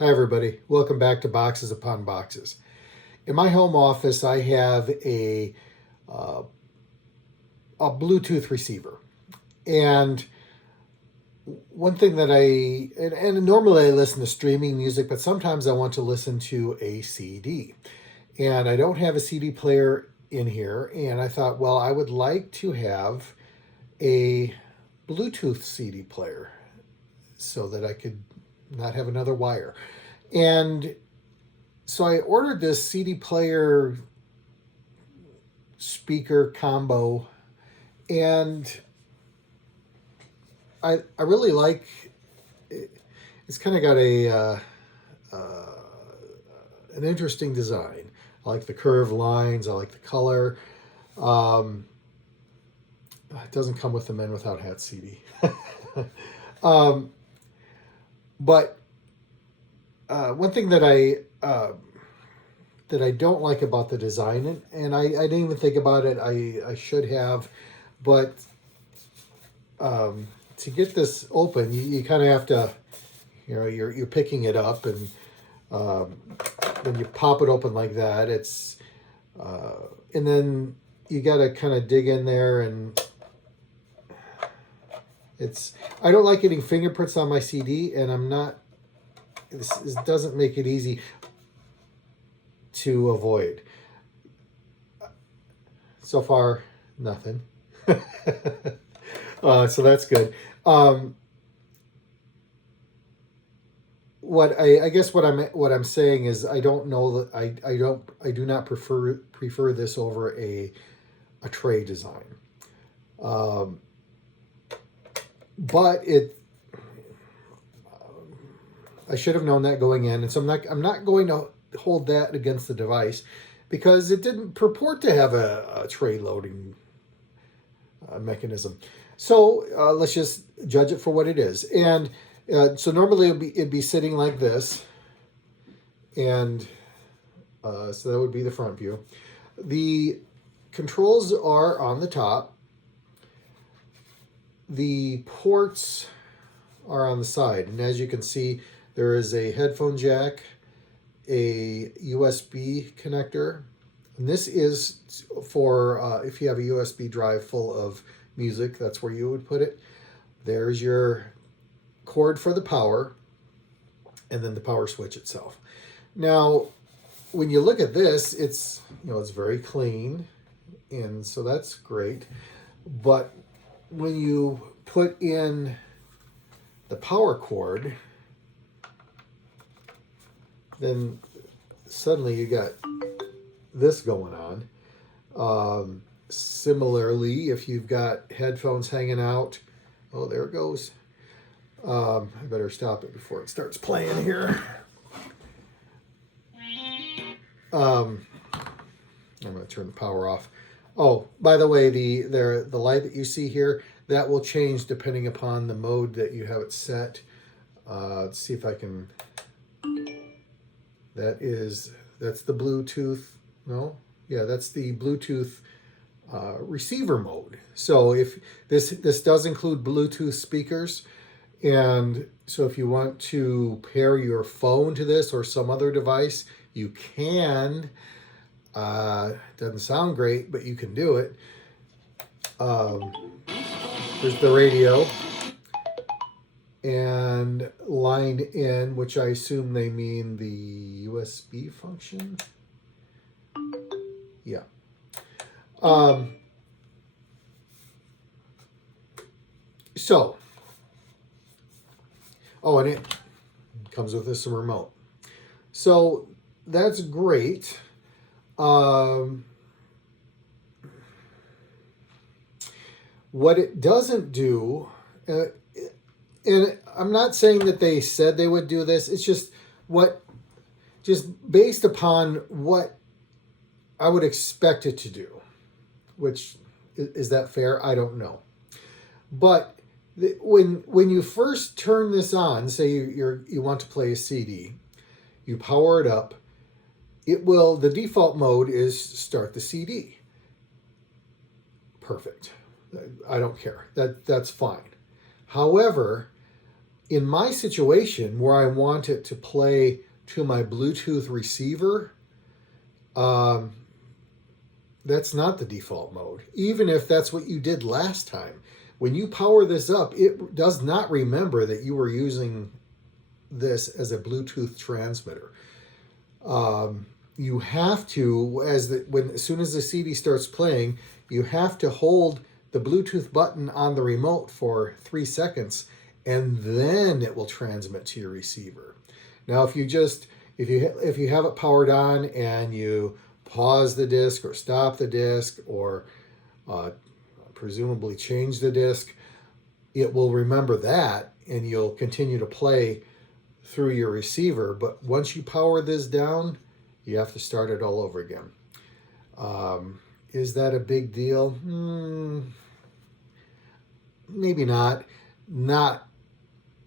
Hi everybody, welcome back to Boxes Upon Boxes. In my home office I have uh, a Bluetooth receiver, and one thing that and normally I listen to streaming music, but sometimes I want to listen to a CD, and I don't have a CD player in here, and I thought, well, I would like to have a Bluetooth CD player so that I could not have another wire. And so I ordered this CD player speaker combo, and I really like it. It's kind of got uh, an interesting design. I like the curved lines. I like the color. Um, it doesn't come with the Men Without Hats CD. um, but one thing that I don't like about the design, and I didn't even think about it. I should have, but to get this open, you kind of have to, you're picking it up, and when you pop it open like that, and then you got to kind of dig in there, and I don't like getting fingerprints on my CD, and this doesn't make it easy to avoid. So far, nothing. So that's good. I guess what I'm saying is I don't know that I do not prefer this over a tray design. But I should have known that going in, and so I'm not going to hold that against the device, because it didn't purport to have a tray loading mechanism. So let's just judge it for what it is. And so normally it'd be sitting like this, and so that would be the front view. The controls are on the top. The ports are on the side, and as you can see, there is a headphone jack, a USB connector, and this is for if you have a USB drive full of music, that's where you would put it. There's your cord for the power, and then the power switch itself. Now, when you look at this, it's very clean, and so that's great. But when you put in the power cord, then suddenly you got this going on. Similarly, if you've got headphones hanging out, oh, there it goes. I better stop it before it starts playing here. I'm going to turn the power off. Oh, by the way, the light that you see here, that will change depending upon the mode that you have it set. Let's see if I can. That's the Bluetooth. No, yeah, that's the Bluetooth receiver mode. So if this does include Bluetooth speakers, and so if you want to pair your phone to this or some other device, you can. Doesn't sound great, but you can do it. There's the radio and line in, which I assume they mean the USB function. Yeah. So, and it comes with this remote. So that's great. What it doesn't do, and I'm not saying that they said they would do this, it's just based upon what I would expect it to do, which is that fair? I don't know. But when you first turn this on, say you want to play a CD, you power it up, the default mode is start the CD. Perfect. I don't care. That's fine. However, In my situation where I want it to play to my Bluetooth receiver, that's not the default mode. Even if that's what you did last time. When you power this up, it does not remember that you were using this as a Bluetooth transmitter. You have to, as soon as the CD starts playing, you have to hold the Bluetooth button on the remote for 3 seconds, and then it will transmit to your receiver. Now, if you have it powered on and you pause the disc or stop the disc or presumably change the disc, it will remember that, and you'll continue to play through your receiver. But once you power this down, you have to start it all over again. Is that a big deal? Maybe not. Not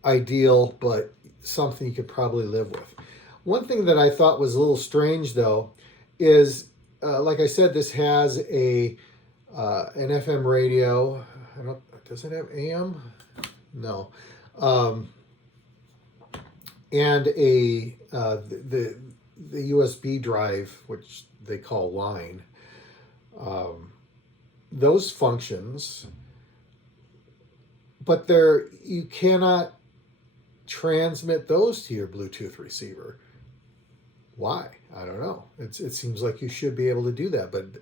ideal, but something you could probably live with. One thing that I thought was a little strange, though, is like I said, this has an FM radio. Does it have AM? No. And the USB drive, which they call line. Those functions, but you cannot transmit those to your Bluetooth receiver. Why? I don't know. It seems like you should be able to do that, but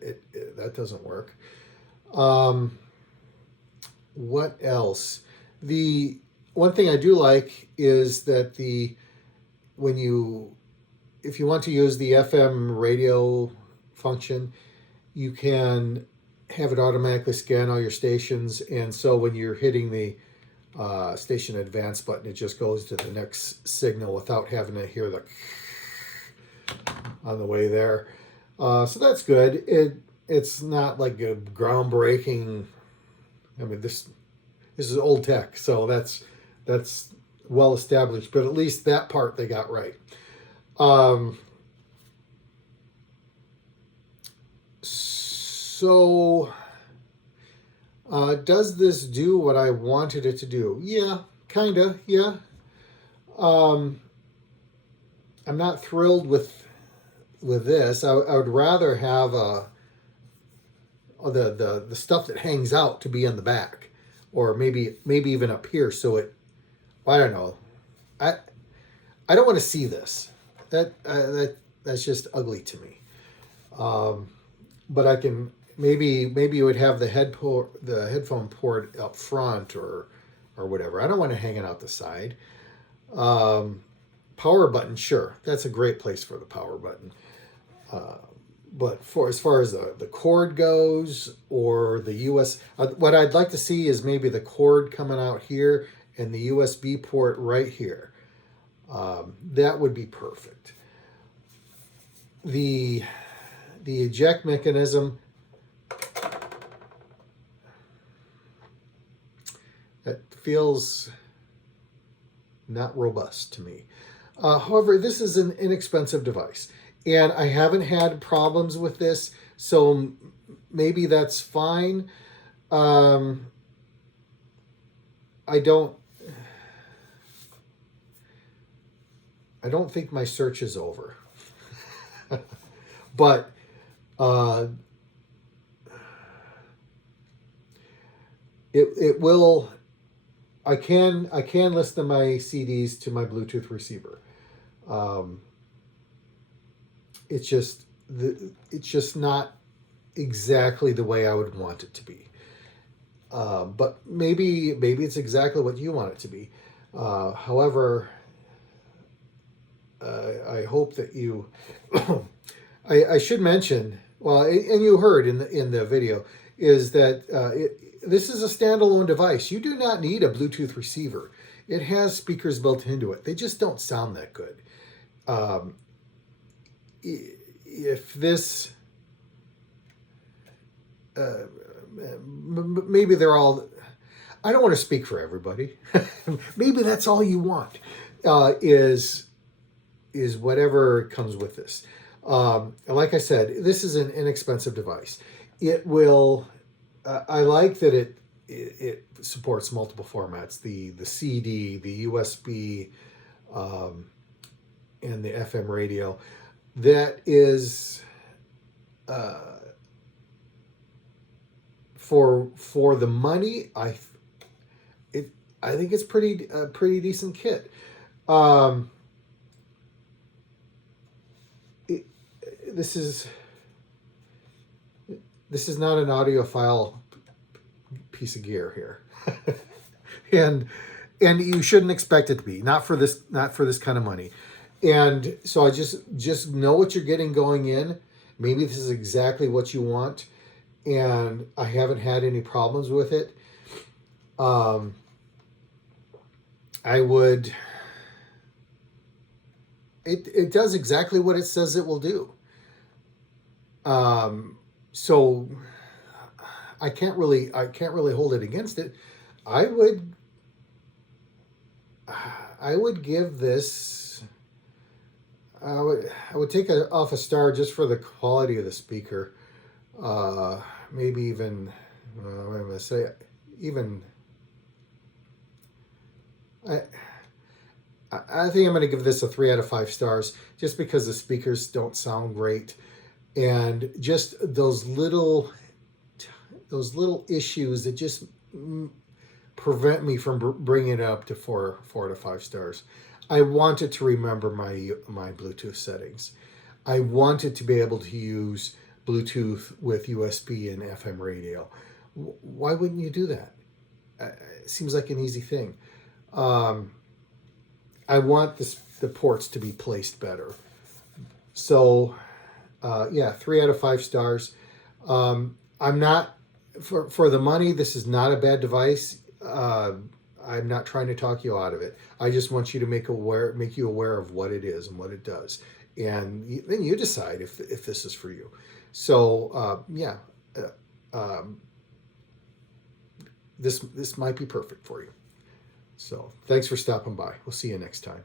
that doesn't work. What else? The one thing I do like is that if you want to use the FM radio function, you can have it automatically scan all your stations, and so when you're hitting the station advance button, it just goes to the next signal without having to hear the on the way there. So that's good. It's not like a groundbreaking. I mean, this is old tech, so that's well established. But at least that part they got right. So does this do what I wanted it to do? Yeah, kinda. Yeah. I'm not thrilled with this. I would rather have the stuff that hangs out to be in the back, or maybe even up here. So I don't know. I don't want to see this. That's just ugly to me. But I can maybe you would have the headphone port up front or whatever. I don't want it hanging out the side. Power button, sure, that's a great place for the power button. But as far as the cord goes, or the what I'd like to see is maybe the cord coming out here and the USB port right here. That would be perfect. The eject mechanism, that feels not robust to me. However, this is an inexpensive device, and I haven't had problems with this, so maybe that's fine. I don't think my search is over. But it will. I can listen to my CDs to my Bluetooth receiver. It's just not exactly the way I would want it to be. But maybe it's exactly what you want it to be. However, I hope that you. I should mention, well, and you heard in the video, is that this is a standalone device. You do not need a Bluetooth receiver. It has speakers built into it. They just don't sound that good. If this, maybe they're all. I don't want to speak for everybody. Maybe that's all you want. Is whatever comes with this. Like I said, this is an inexpensive device. It will. I like that it supports multiple formats: the CD, the USB, and the FM radio. That is for the money. I think it's pretty decent kit. Um, it, this is not an audiophile piece of gear here, and you shouldn't expect it to be, not for this kind of money. And so I just know what you're getting going in. Maybe this is exactly what you want, and I haven't had any problems with it. I would. It does exactly what it says it will do. So I can't really hold it against it. I would give this. I would take off a star just for the quality of the speaker. Maybe even. I'm going to say even. I think I'm going to give this a 3 out of 5 stars, just because the speakers don't sound great, and just those little issues that just prevent me from bringing it up to 4 to 5 stars. I wanted to remember my Bluetooth settings. I wanted to be able to use Bluetooth with USB and FM radio. Why wouldn't you do that? It seems like an easy thing. I want the ports to be placed better. So, 3 out of 5 stars. I'm not, for the money, this is not a bad device. I'm not trying to talk you out of it. I just want you to make you aware of what it is and what it does. And then you decide if this is for you. So, this might be perfect for you. So thanks for stopping by. We'll see you next time.